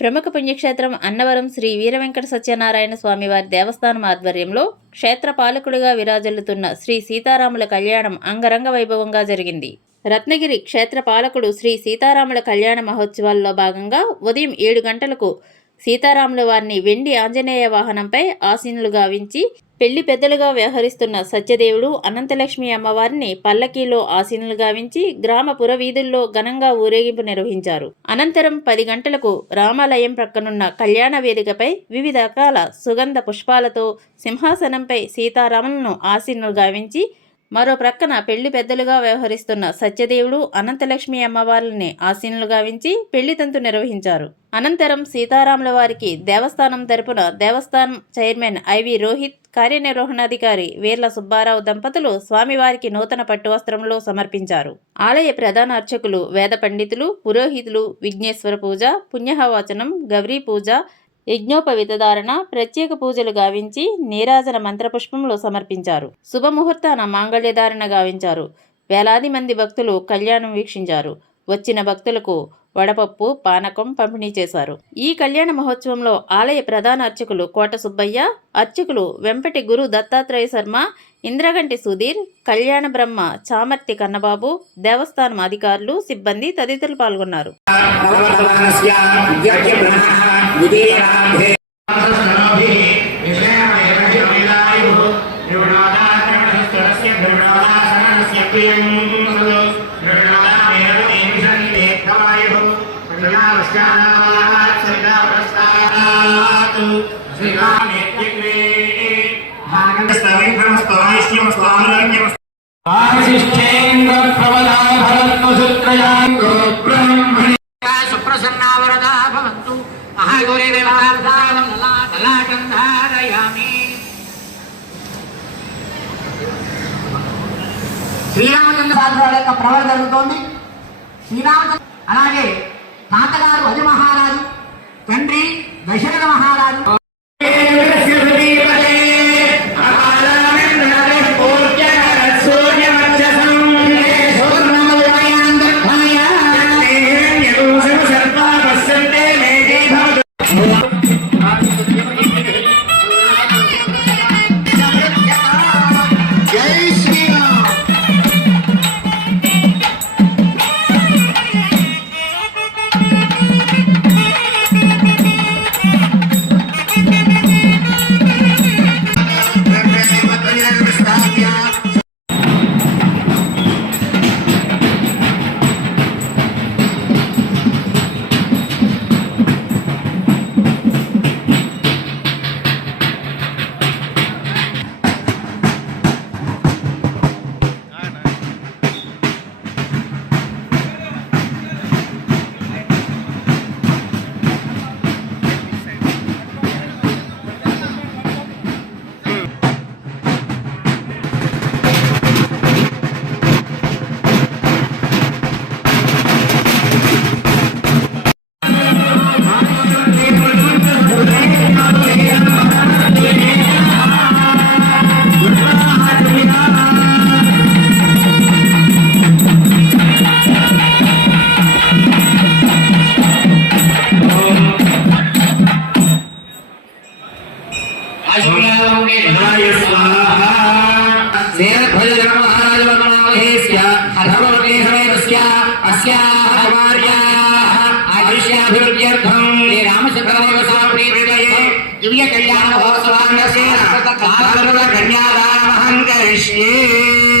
ప్రముఖ పుణ్యక్షేత్రం అన్నవరం శ్రీ వీరవెంకట సత్యనారాయణ స్వామివారి దేవస్థానం ఆధ్వర్యంలో క్షేత్ర పాలకుడిగా విరాజల్లుతున్న శ్రీ సీతారాముల కళ్యాణం అంగరంగ వైభవంగా జరిగింది. రత్నగిరి క్షేత్ర పాలకుడు శ్రీ సీతారాముల కళ్యాణ మహోత్సవాల్లో భాగంగా ఉదయం ఏడు గంటలకు సీతారాముల వారిని వెండి ఆంజనేయ వాహనంపై ఆసీనులు గావించి పెళ్ళి పెద్దలుగా వ్యవహరిస్తున్న సత్యదేవుడు అనంతలక్ష్మి అమ్మవారిని పల్లకీలో ఆసీనులు గావించి గ్రామ పురవీధుల్లో ఘనంగా ఊరేగింపు నిర్వహించారు. అనంతరం పది గంటలకు రామాలయం ప్రక్కనున్న కళ్యాణ వేదికపై వివిధ రకాల సుగంధ పుష్పాలతో సింహాసనంపై సీతారాములను ఆసీనులు గావించి మరో ప్రక్కన పెళ్ళి పెద్దలుగా వ్యవహరిస్తున్న సత్యదేవుడు అనంతలక్ష్మి అమ్మవార్లని ఆసీనులు గావించి పెళ్ళి తంతు నిర్వహించారు. అనంతరం సీతారాముల వారికి దేవస్థానం తరపున దేవస్థానం చైర్మన్ ఐవి రోహిత్ కార్యనిర్వహణాధికారి వీర్ల సుబ్బారావు దంపతులు స్వామివారికి నూతన పట్టువస్త్రంలో సమర్పించారు. ఆలయ ప్రధాన అర్చకులు వేద పండితులు పురోహితులు విఘ్నేశ్వర పూజ పుణ్యహవాచనం గౌరీ పూజ యజ్ఞోపవితధారణ ప్రత్యేక పూజలు గావించి నీరాజన మంత్రపుష్పములు సమర్పించారు. శుభముహూర్తాన మాంగళ్యధారణ గావించారు. వేలాది మంది భక్తులు కళ్యాణం వీక్షించారు. వచ్చిన భక్తులకు వడపప్పు పానకం పంపిణీ చేశారు. ఈ కళ్యాణ మహోత్సవంలో ఆలయ ప్రధాన అర్చకులు కోట సుబ్బయ్య అర్చకులు వెంపటి గురు దత్తాత్రేయ శర్మ ఇంద్రగంటి సుధీర్ కళ్యాణ బ్రహ్మ చామర్తి కన్నబాబు దేవస్థానం అధికారులు సిబ్బంది తదితరులు పాల్గొన్నారు. సుప్రసన్నావరదా భవంతు మహాగౌరీదేవతాం లలాటం ధారయామి శ్రీరామచంద్ర సాధు యొక్క ప్రవణ జరుగుతోంది. శ్రీరామచంద్ర అలాగే తాతగారు అజ మహారాజు తండ్రి దశరథ మహారాజు.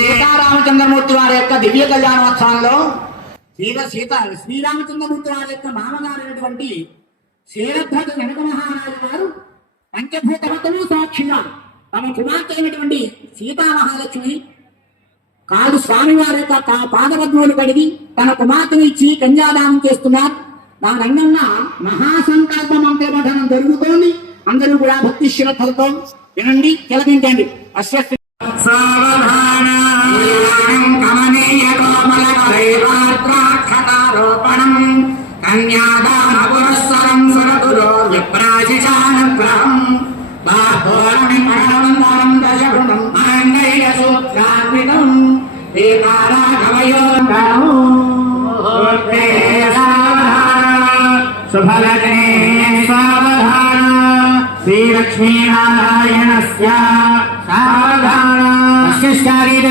సీతారామచంద్రమూర్తి వారి యొక్క దివ్య కళ్యాణోత్సవంలో సీత సీత శ్రీరామచంద్రమూర్తి వారి యొక్క మామగారైనటువంటి శ్రీరభద్ర జనక మహారాజు వారు పంచభూతమతము సాక్షిగా తమ కుమార్తె అయినటువంటి సీతా మహాలక్ష్మిని కాదు స్వామివారి యొక్క తా పాదపద్మములు కడిగి తన కుమార్తెను ఇచ్చి కన్యాదానం చేస్తున్నారు. దాని అంగంగా మహాసంకల్ప మంత్ర పఠనం జరుగుతోంది. అందరూ కూడా భక్తి శ్రద్ధలతో వినండి తిలకించండి అశ్వస్తి కమనీయోపలం కన్యాదాన పురస్సరం బాహోరణి ప్రణవంతరం దశభృతం ఆంగైక సూత్రాన్వితం శుభలగ్నే శ్రీలక్ష్మీనారాయణస్య సావధాన శరీర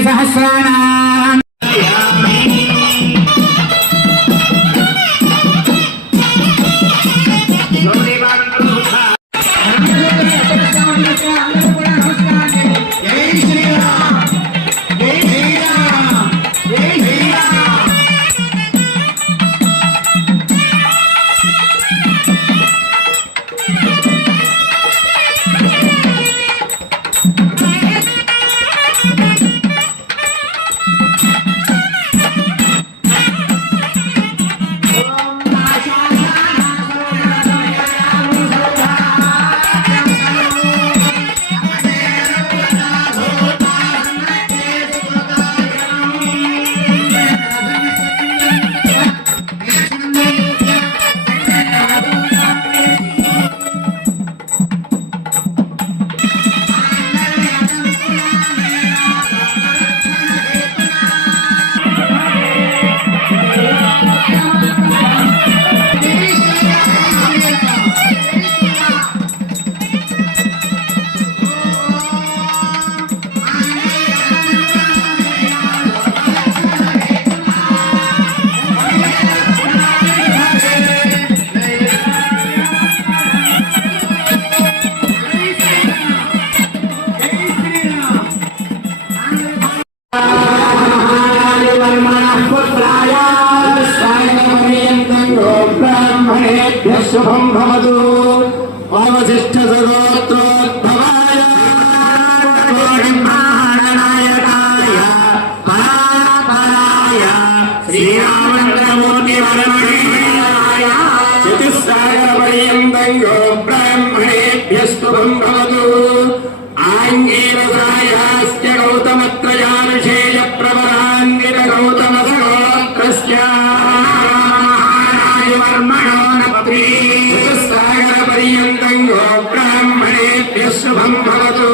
బ్రాహ్మణేభ్య శుభం భవతు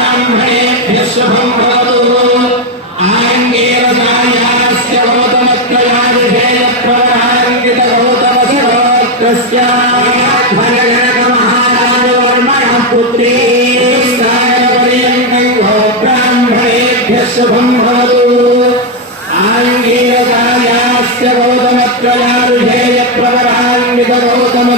ఆంగీరసాయాభ్య శుభం భవతు ఆంగీరసాయాస్య గౌతమత్రయానుషేయ ప్రవరాన్విత గౌతమ సగోత్రస్య పుత్రీ బ్రాహ్మణేభ్య శుభం భవతు ఆంగీరసాయాస్య గౌతమత్రయారుషేయ ప్రవరాన్విత గౌతమ